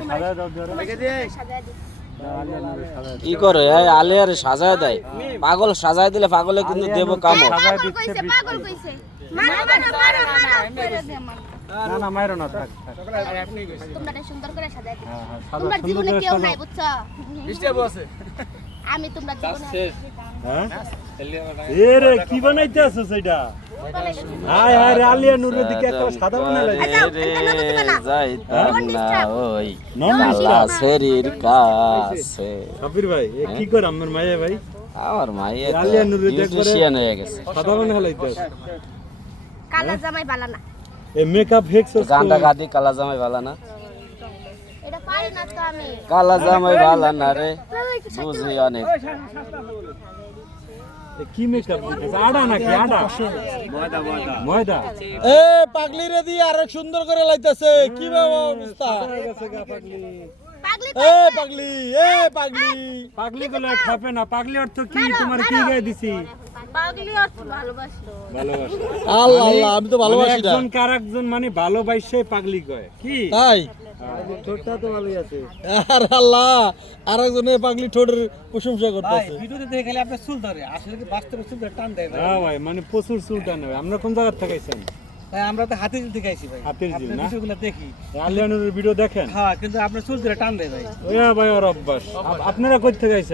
সাজায় দাও জোরে কি করে এই আলিয়ারে সাজায় দেয় পাগল সাজায় দিলে পাগলে কিন্তু দেব কামো সাজায় দিচ্ছে পাগল কইছে মারো করে দে মান না না মাইরো না থাক তোমরা সুন্দর করে সাজাই দিও সাজা তোমরা সুন্দর জীবনে করে কেউ সাজাও। নাই বুঝছো ডিস্টার্ব আছে আমি তোমরা জীবনে হ্যাঁ এ রে কি বানাইতে আছো সেটা হায় হায় রে আলিয়া নুরের দিকে এত সাদা বানাইলা যাইতাম না ওই নন কালা শরীর কাছে সাবির ভাই এ কি করে আমার মাইয়া ভাই আমার মাইয়া আলিয়া নুরের দেখবারে বিউটিশিয়ান হয়ে গেছে সাদা বানাইলাইতে কালা জামাই বালা না এ মেকআপ হেক্স গানটা গাদি কালা জামাই ভালো না এটা পারি না তো আমি কালা জামাই ভালো না রে বুঝি অনেক কি মেকআপ দিতেছে আডা নাকি আডা ময়দা এ পাগলি রে দি আরেক সুন্দর করে লাইতাছে কি অবস্থা পাগলি এ পাগলি এ পাগলি পাগলি গুলো খাবে না পাগলি অর্থ কি তোমার কি গায়ে দিছি পাগলি অর্থ ভালোবাসি ভালোবাসা আল্লাহ আল্লাহ আমি তো ভালোবাসি না একজন কার একজন মানে ভালোবাসে পাগলি কয় কি তাই ঠোঁটটা তো ভালোই আছে আর আল্লাহ আরেকজনে পাগলি ঠোঁটের প্রশংসা করতেছে ভিডিওতে দেখে গেলে আপনার চুল ধরে আসলে কি বাস্তবে চুল ধরে টান দেয় ভাই হ্যাঁ ভাই মানে প্রচুর চুলটা নেবে আমরা কোন জায়গা থেকে আইছেন ভাই আমরা তো হাতে চুল দেখাইছি ভাই হাতের জিল আপনার না ভিডিওগুলো দেখি আলিয়ানুরের ভিডিও দেখেন হ্যাঁ কিন্তু আপনার চুল ধরে টান দেয় ভাই ওয়া ভাই ওর অভ্যাস আপনারা কই থেকে আইছেন